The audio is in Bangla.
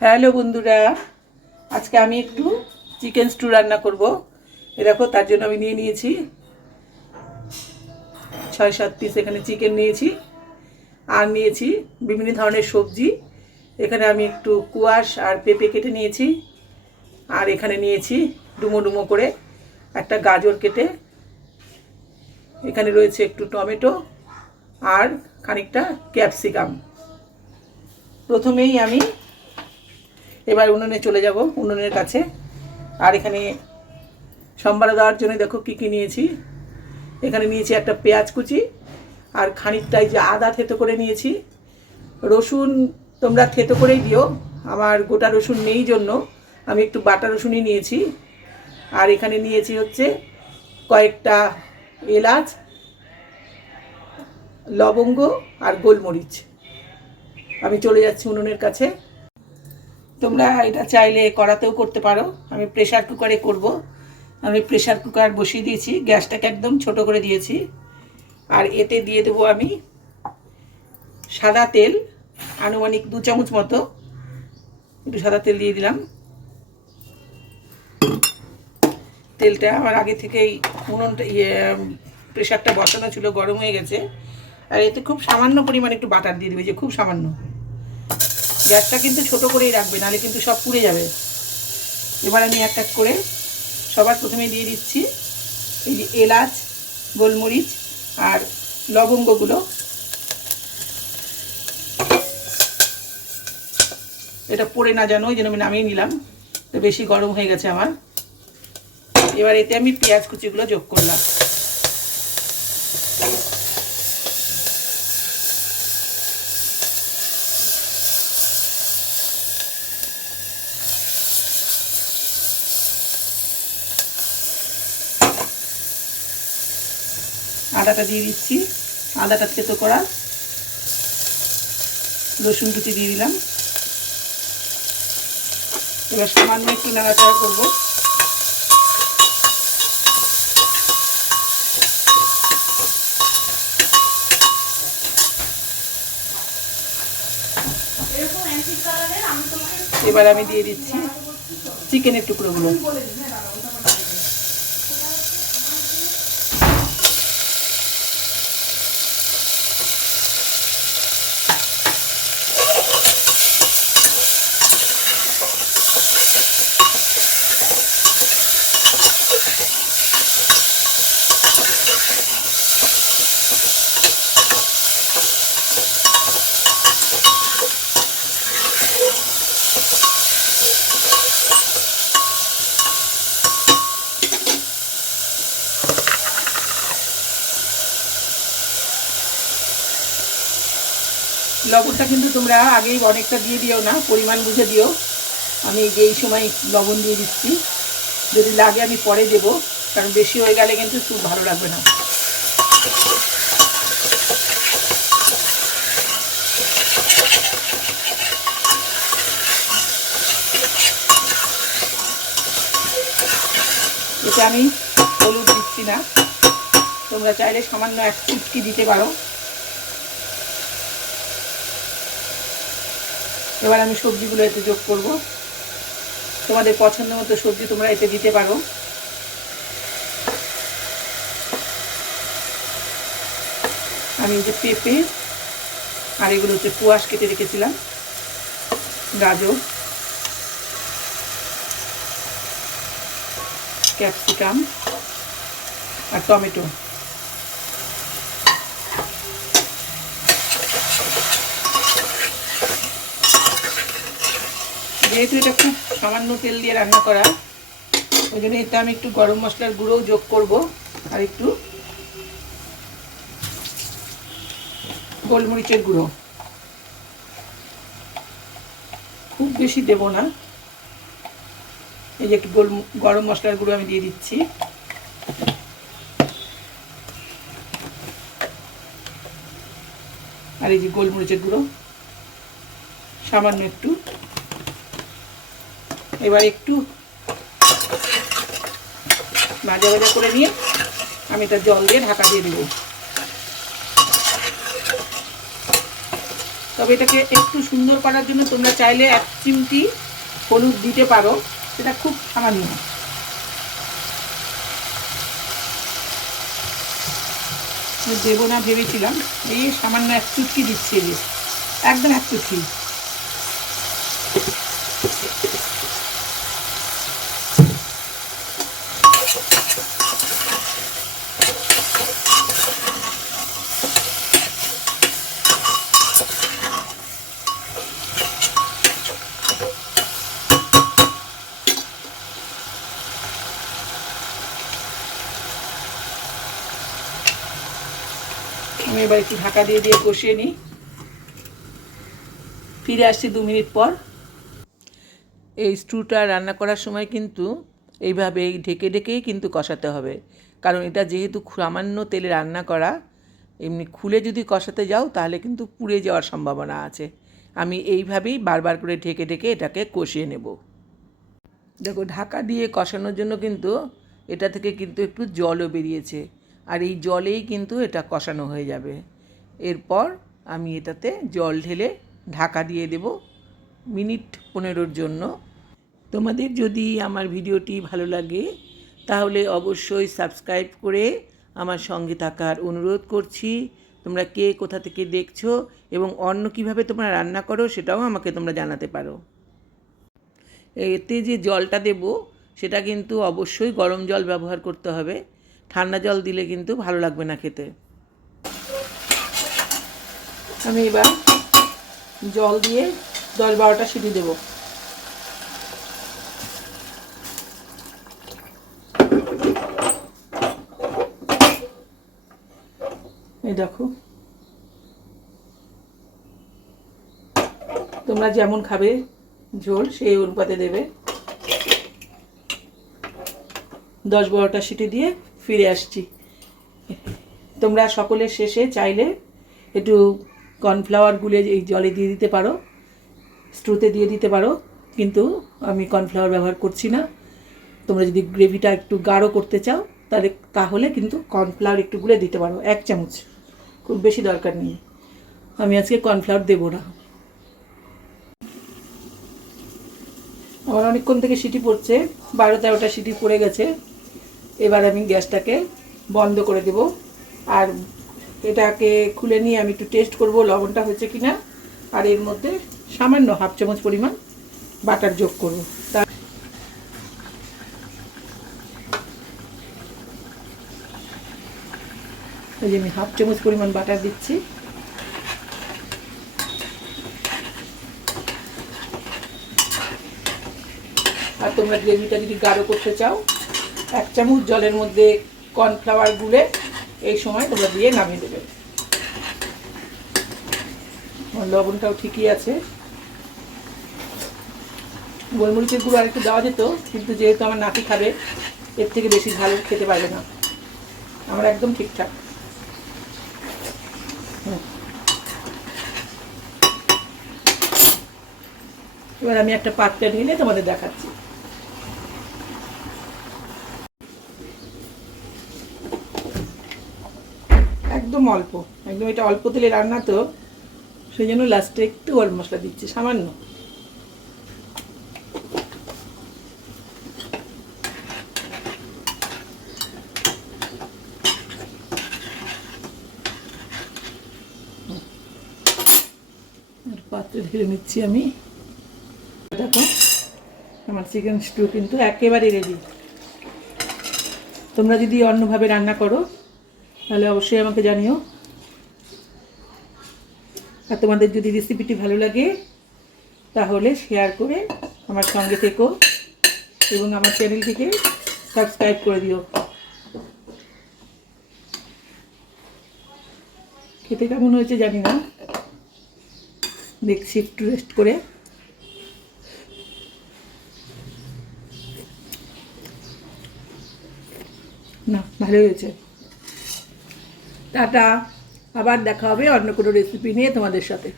হ্যালো বন্ধুরা, আজকে আমি একটু চিকেন স্টু রান্না করব। এ দেখো, তার জন্য আমি নিয়ে নিয়েছি ছয় সাত পিস এখানে চিকেন নিয়েছি আর নিয়েছি বিভিন্ন ধরনের সবজি। এখানে আমি একটু কুয়াশ আর পেঁপে কেটে নিয়েছি আর এখানে নিয়েছি ডুমো ডুমো করে একটা গাজর কেটে। এখানে রয়েছে একটু টমেটো আর খানিকটা ক্যাপসিকাম। প্রথমেই আমি এবার উনুনে চলে যাব, উনুনের কাছে। আর এখানে সম্বারা দেওয়ার জন্য দেখো কী কী নিয়েছি। এখানে নিয়েছি একটা পেঁয়াজ কুচি আর খানিকটাই যে আদা থেতো করে নিয়েছি। রসুন তোমরা থেতো করেই দিও, আমার গোটা রসুন নেই জন্য। আমি একটু বাটা রসুনই নিয়েছি। আর এখানে নিয়েছি হচ্ছে কয়েকটা এলাচ, লবঙ্গ আর গোলমরিচ। আমি চলে যাচ্ছি উনুনের কাছে। তোমরা এটা চাইলে করাতেও করতে পারো। আমি প্রেশার কুকারে করব। আমি প্রেশার কুকার বসিয়ে দিয়েছি। গ্যাসটাকে একদম ছোট করে দিয়েছি। আর এতে দিয়ে দেবো আমি সাদা তেল, আনুমানিক দু চামচ মতো। একটু সাদা তেল দিয়ে দিলাম। তেলটা আমার আগে থেকেই উনুনটা ইয়ে প্রেশারটা বসানো ছিল, গরম হয়ে গেছে। আর এতে খুব সামান্য পরিমাণে একটু বাটার দিয়ে দেবে যে খুব সামান্য। গ্যাসটা কিন্তু ছোট করেই রাখবে, নাহলে কিন্তু সব পুড়ে যাবে। এবার আমি এক এক করে সবার প্রথমে দিয়ে দিচ্ছি এই যে এলাচ, গোলমরিচ আর লবঙ্গগুলো। এটা পড়ে না জানো ওই জন্য আমি নামিয়ে নিলাম। তো বেশি গরম হয়ে গেছে আমার। এবার এতে আমি পেঁয়াজ কুচিগুলো যোগ করলাম। আদাটা দিয়ে দিচ্ছি। আদাটা থেতো করা। রসুন কুচি দিয়ে দিলাম। এবার সামান্য একটু নাড়াচাড়া করব। এবার আমি দিয়ে দিচ্ছি চিকেনের টুকরোগুলো। লবণটা কিন্তু তোমরা আগেই অনেকটা দিয়ে দিও না, পরিমাণ বুঝে দিও। আমি যেই সময় লবণ দিয়ে দিচ্ছি, যদি লাগে আমি পরে দেবো, কারণ বেশি হয়ে গেলে কিন্তু খুব ভালো লাগবে না। এতে আমি হলুদ দিচ্ছি না। তোমরা চাইলে সামান্য এক চুটকি দিতে পারো। এবার আমি সবজিগুলো এতে যোগ করব। তোমাদের পছন্দ মতো সবজি তোমরা এতে দিতে পারো। আমি যে পেঁপে আর এগুলো হচ্ছে কুয়াশ কেটে রেখেছিলাম। গাজর, ক্যাপসিকাম আর টমেটো। যেহেতু এটা খুব সামান্য তেল দিয়ে রান্না করা, ওই জন্য এতে আমি একটু গরম মশলার গুঁড়োও যোগ করব আর একটু গোলমরিচের গুঁড়ো। খুব বেশি দেব না। এই যে একটু গোল গরম মশলার গুঁড়ো আমি দিয়ে দিচ্ছি। আর এই যে গোলমরিচের গুঁড়ো, সামান্য একটু। এবার একটু ভাজা ভাজা করে নিয়ে আমি এটা জল দিয়ে ঢাকা দিয়ে দেবো। তবে এটাকে একটু সুন্দর করার জন্য তোমরা চাইলে এক চিমটি হলুদ দিতে পারো, সেটা খুব সামান্য। দেবো না ভেবেছিলাম, এই সামান্য এক চুটকি দিচ্ছি একদম এক চুটকি। এবার একটু ঢাকা দিয়ে দিয়ে কষিয়ে নিই। ফিরে আসছি দু মিনিট পর। এই স্টুটা রান্না করার সময় কিন্তু এইভাবে ঢেকে ঢেকেই কিন্তু কষাতে হবে। কারণ এটা যেহেতু সামান্য তেলে রান্না করা, এমনি খুলে যদি কষাতে যাও তাহলে কিন্তু পুড়ে যাওয়ার সম্ভাবনা আছে। আমি এইভাবেই বারবার করে ঢেকে ঢেকে এটাকে কষিয়ে নেব। দেখো, ঢাকা দিয়ে কষানোর জন্য কিন্তু এটা থেকে কিন্তু একটু জলও বেরিয়েছে। আর এই জলেই কিন্তু এটা কষানো হয়ে যাবে। এরপর আমি এটাতে জল ঢেলে ঢাকা দিয়ে দেব মিনিট পনেরোর জন্য। তোমাদের যদি আমার ভিডিওটি ভালো লাগে, তাহলে অবশ্যই সাবস্ক্রাইব করে আমার সঙ্গে থাকার অনুরোধ করছি। তোমরা কে কোথা থেকে দেখছ এবং অন্য কীভাবে তোমরা রান্না করো সেটাও আমাকে তোমরা জানাতে পারো। এতে যে জলটা দেব, সেটা কিন্তু অবশ্যই গরম জল ব্যবহার করতে হবে। ঠান্ডা জল দিলে কিন্তু ভালো লাগবে না খেতে। আমি এবার জল দিয়ে দশ বারোটা সিটি দেব। এই দেখো। তোমরা যেমন খাবে ঝোল, সেই অনুপাতে দেবে। দশ বারোটা সিটি দিয়ে ফিরে আসছি। তোমরা সকলের শেষে চাইলে একটু কর্নফ্লাওয়ার গুলে এই জলে দিয়ে দিতে পারো, স্ট্রুতে দিয়ে দিতে পারো, কিন্তু আমি কর্নফ্লাওয়ার ব্যবহার করছি না। তোমরা যদি গ্রেভিটা একটু গাঢ় করতে চাও, তাহলে তাহলে কিন্তু কর্নফ্লাওয়ার একটু গুলে দিতে পারো, এক চামচ। খুব বেশি দরকার নেই। আমি আজকে কর্নফ্লাওয়ার দেবো না। আমার অনেকক্ষণ থেকে সিটি পড়ছে, বারো তেরোটা সিটি পড়ে গেছে। এবার আমি গ্যাসটাকে বন্ধ করে দেব। আর এটাকে খুলে নিয়ে আমি একটু টেস্ট করব লবণটা হয়েছে কি না আর এর মধ্যে সামান্য হাফ চামচ পরিমাণ বাটার যোগ করব। তা আমি হাফ চামচ পরিমাণ বাটার দিচ্ছি। আর তোমরা গ্রেভিটা যদি গাঢ় করতে চাও এক চামচ জলের মধ্যে কর্নফ্লাওয়ার গুলে এই সময় তোমরা দিয়ে নামিয়ে দেবে। লবণটাও ঠিকই আছে। গোলমরিচের গুঁড়ো আর একটু দেওয়া যেত, কিন্তু যেহেতু আমার নাতি খাবে, এর থেকে বেশি ভালো খেতে পারবে না। আমার একদম ঠিকঠাক। এবার আমি একটা পাত্রে ঢেলে তোমাদের দেখাচ্ছি। একদম অল্প, একদম এটা অল্প তেলে রান্না তো সেই জন্য লাস্টে একটু গরম মশলা দিচ্ছি, সামান্য। পাত্রে ঢেলে নিচ্ছি আমি। দেখো, আমার চিকেন স্টু কিন্তু একেবারে রেডি তোমরা যদি অন্যভাবে রান্না করো তাহলে অবশ্যই আমাকে জানিও। আর তোমাদের যদি রেসিপিটি ভালো লাগে, তাহলে শেয়ার করে আমার সঙ্গে থেকো এবং আমার চ্যানেলটিকে সাবস্ক্রাইব করে দিও। খেতে কেমন হয়েছে জানি না। দেখছি একটু রেস্ট করে। না ভালো হয়েছে। টাটা আবার দেখা হবে অন্য কোনো রেসিপি নিয়ে তোমাদের সাথে।